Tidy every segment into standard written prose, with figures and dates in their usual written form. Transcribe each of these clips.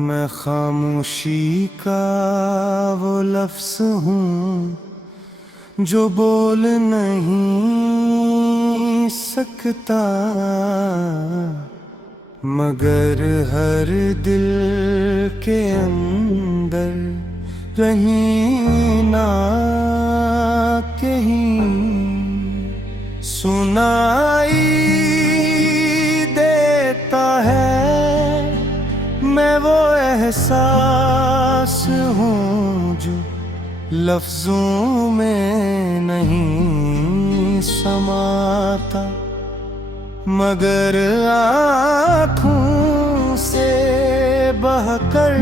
मैं खामोशी का वो लफ्ज़ हूँ जो बोल नहीं सकता, मगर हर दिल के अंदर कहीं ना कहीं सुनाई देता है। मैं वो एहसास हूँ जो लफ्जों में नहीं समाता, मगर आँखों से बहकर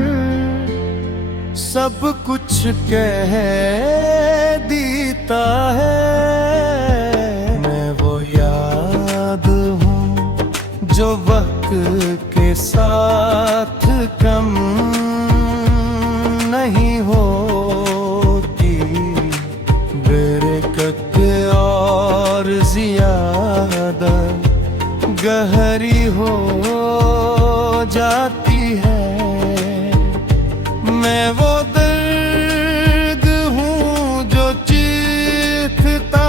सब कुछ कह देता है। मैं वो याद हूँ जो वक्त के साथ कम नहीं होती, बेरकत और ज्यादा गहरी हो जाती है। मैं वो दर्द हूँ जो चीखता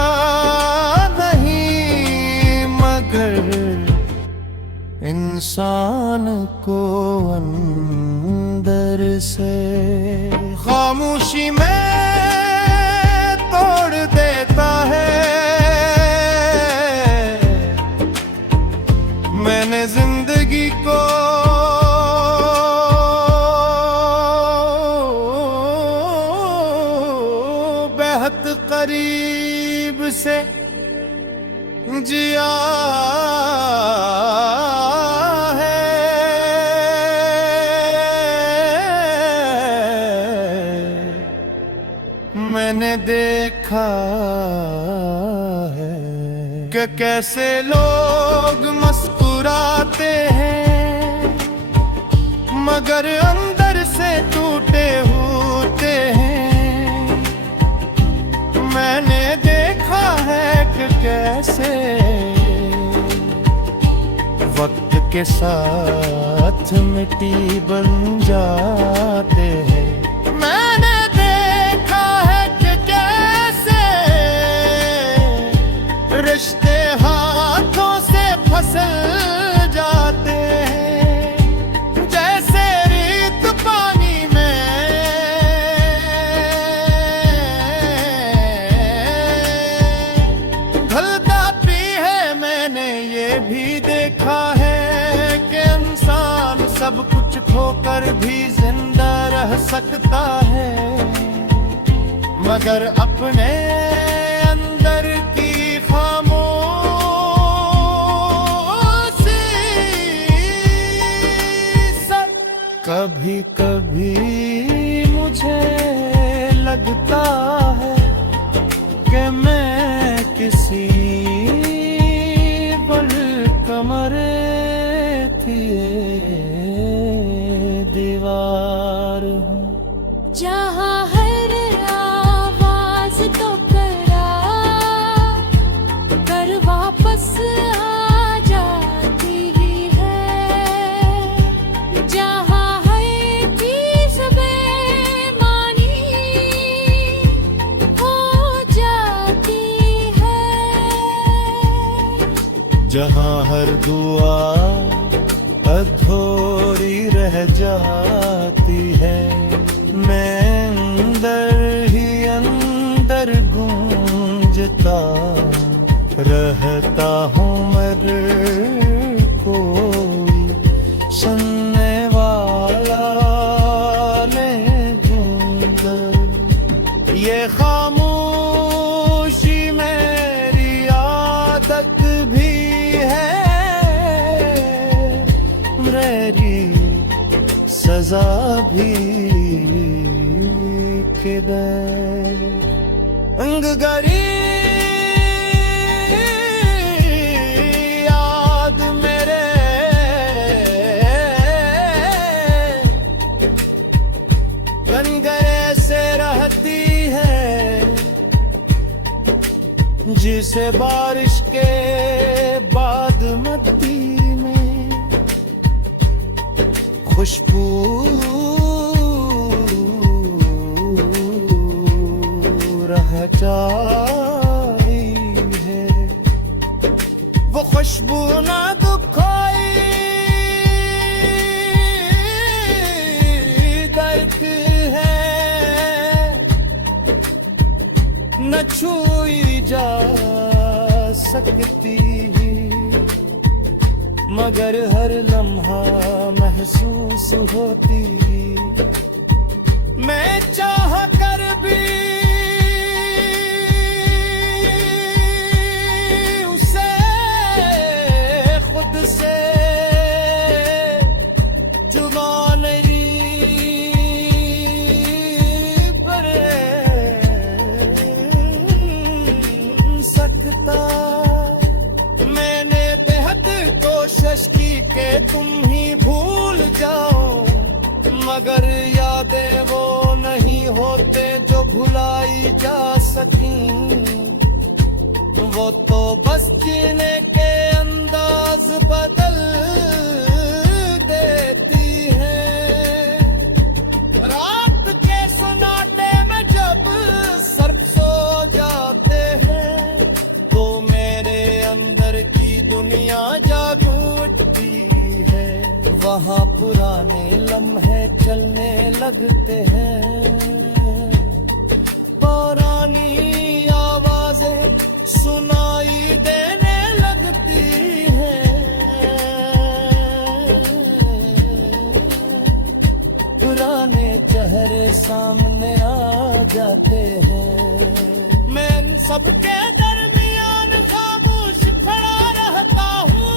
नहीं, मगर इंसान को अंदर से खामोशी में तोड़ देता है। मैंने जिंदगी को बेहद करीब से जिया है। मैंने देखा है कि कैसे लोग मुस्कुराते हैं मगर अंदर से टूटे होते हैं। मैंने देखा है कि कैसे वक्त के साथ मिट्टी बन जाते हैं। मैंने देखा है कि कैसे रिश्ते हाथों से फसल जाते हैं, जैसे रेत पानी में घुल जाती है। मैंने ये भी देखा है कि इंसान सब कुछ खोकर भी जिंदा रह सकता है, मगर अपने अंदर की खामोशी से कभी कभी मुझे लगता है कि मैं किसी बल कमरे की दीवार हूँ, जहाँ हर आवाज तो करा कर वापस आ जाती है, जहाँ हर चीज बेमानी हो जाती है, जहाँ हर दुआ अधूरी रह जाती है। मैं अंदर ही अंदर गूंजता रहता हूँ, मगर कोई सुनने वाला नहीं गूंजा। ये खामोशी मेरी आदत भी है, मेरी सजा भी किधर अंगगरी याद मेरे गनगरे से रहती है, जिसे बारिश के बाद मट्टी में खुशबू रह जाई है, वो खुशबू ना दुखाई दर्द है, न छुई जा सकती मगर हर लम्हा महसूस होती। मैं चाह कर भी उसे खुद से जुबा नहीं पर सकता। मैंने बेहद कोशिश की कि तुम ही भूल जाओ, मगर यादें वो नहीं होते जो भुलाई जा सकी। वो तो बस जीने के अंदाज बदल देती है। रात के सन्नाटे में जब सर्प सो जाते हैं तो मेरे अंदर की दुनिया जाग उठती है। वहाँ पुराने लम्हे चलने लगते हैं, पुरानी आवाजें सुनाई देने लगती हैं। पुराने चेहरे सामने आ जाते हैं। मैं इन सबके दरमियान खामोश खड़ा रहता हूँ,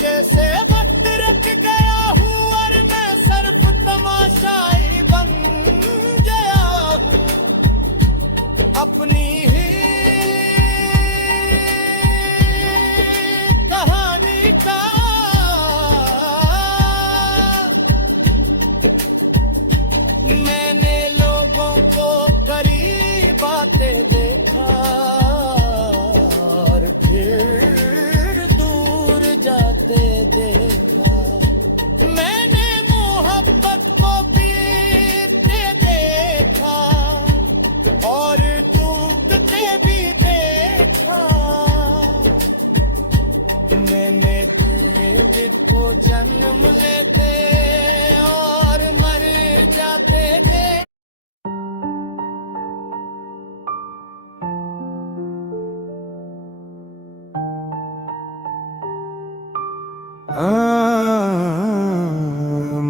जैसे वक्त रख गया हूँ और मैं सिर्फ तमाशाई बन गया हूँ। अपनी ही कहानी का मैंने लोगों को करीब आते देखा और फिर दूर जाते देखा। मैंने मोहब्बत को पीते देखा और टूटते भी देखा। मैंने तेरे दिल को जन्म लेते और मर जाते देखा।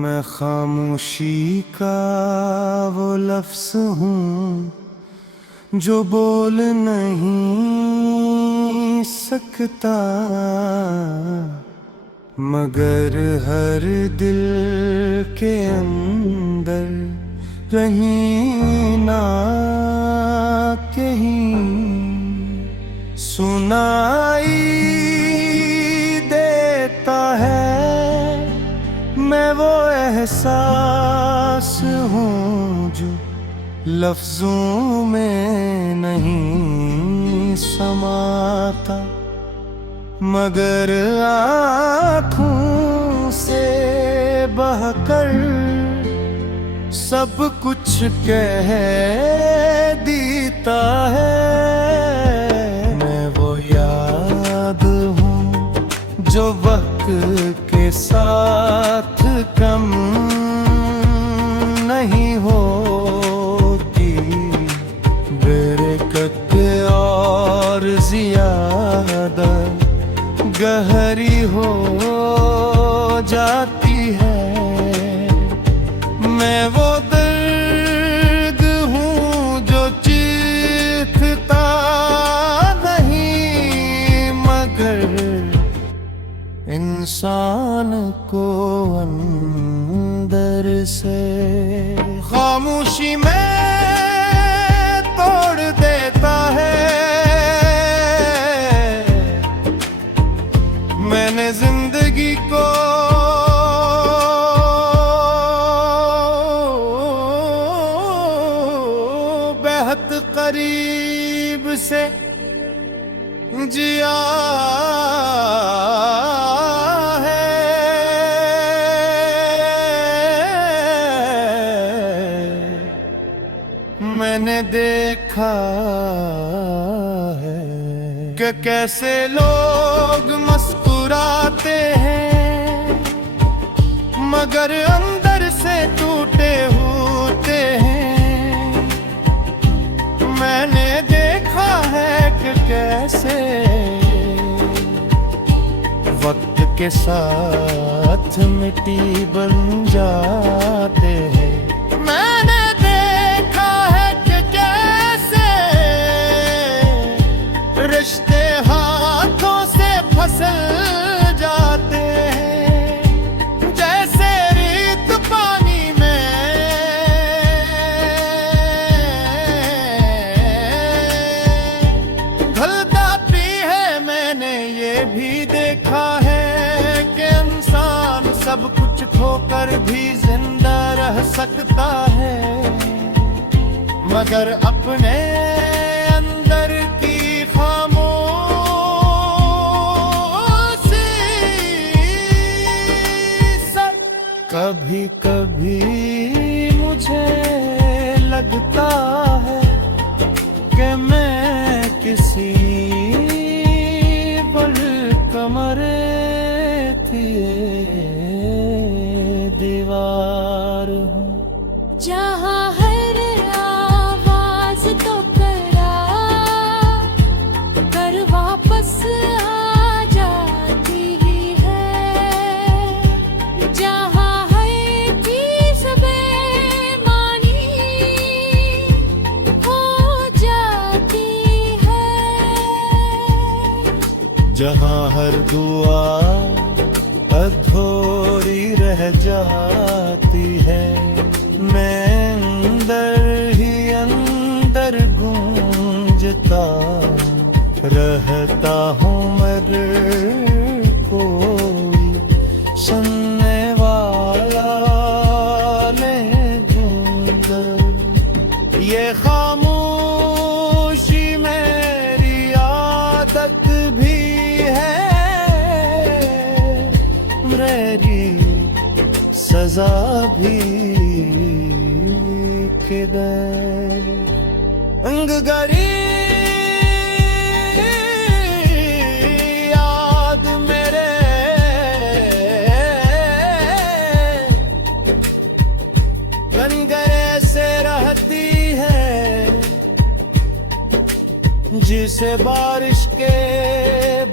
मैं खामोशी का वो लफ्ज हूँ जो बोल नहीं सकता, मगर हर दिल के अंदर कहीं ना कहीं सुनाई देता है। मैं वो एहसास हूँ जो लफ्जों में नहीं समाता, मगर आँखों से बहकर सब कुछ कह देता है। मैं वो याद हूँ जो वक्त के साथ कम नहीं होती, बेरकत और ज्यादा गहरी हो जाती है। मैं वो दर्द हूँ जो चीखता नहीं, मगर इंसान को अंदर से खामोशी में तोड़ देता है। मैंने जिंदगी को बेहद करीब से जिया है। मैंने देखा है कि कैसे लोग मुस्कुराते हैं मगर अंदर से टूटे होते हैं। मैंने देखा है कि कैसे वक्त के साथ मिट्टी बन जाते हैं। मैंने देखा है कि कैसे रिश्ते हाथों से फसल जाते हैं जैसे रेत पानी में घुलता पी है। मैंने ये भी देखा है कि इंसान सब कुछ खोकर भी जिंदा रह सकता है मगर अपने अंदर की खामोशी से। कभी कभी मुझे लगता है कि मैं किसी बल कमरे की दीवार हूँ जहाँ हर आवाज तो करा कर वापस आ जाती ही है। जहाँ हर चीज बेमानी हो जाती है। जहाँ हर दुआ अधूरी रह जाती है। मैं अंदर ही अंदर गूंजता रहता हूँ मगर कोई सुनने वाला नहीं ढूंढा। ये खामोशी मेरी आदत भी है मेरी सजा भी किधर। अंगगरी याद मेरे गनगरे से रहती है जिसे बारिश के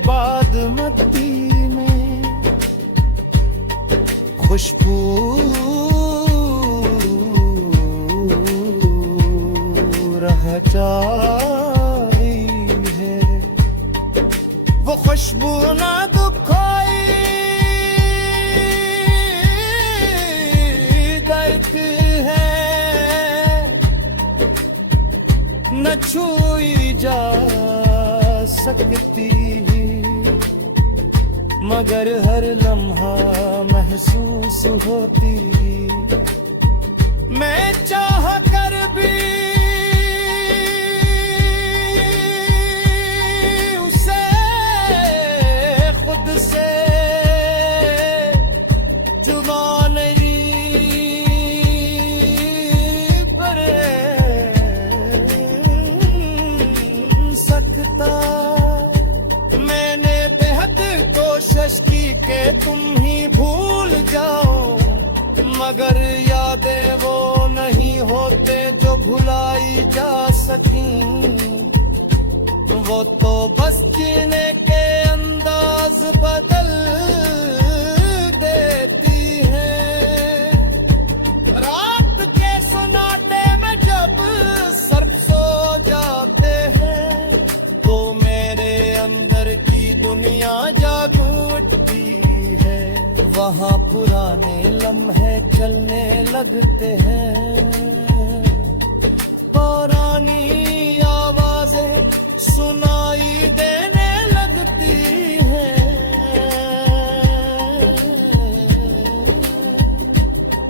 बाद मिट्टी में खुशबू रह जाई है। वो खुशबू ना दुखाई दर्द है न छुई जा सकती मगर हर लम्हा महसूस होती। मैं चाह कर भी उसे खुद से जुदा नहीं कर सकता। मैंने बेहद कोशिश की कि तुम ही भूल जाओ मगर यादें वो नहीं होते जो भुलाई जा सकी। वो तो बस जीने के अंदाज बदल देती है। रात के सन्नाटे में जब सर्प सो जाते हैं तो मेरे अंदर की दुनिया जाग उठती है। वहाँ पुराने लम्हे चलने लगते हैं। पुरानी आवाजें सुनाई देने लगती हैं।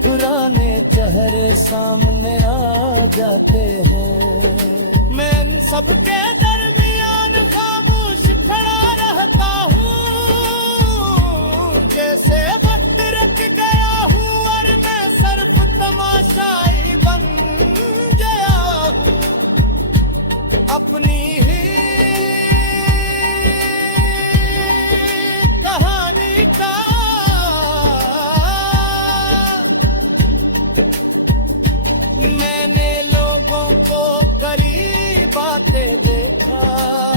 पुराने चेहरे सामने आ जाते हैं। मैं इन सबके दरमियान खामोश खड़ा रहता हूँ जैसे वक्त रख गया हूँ और मैं सिर्फ तमाशाई बन गया आते देखा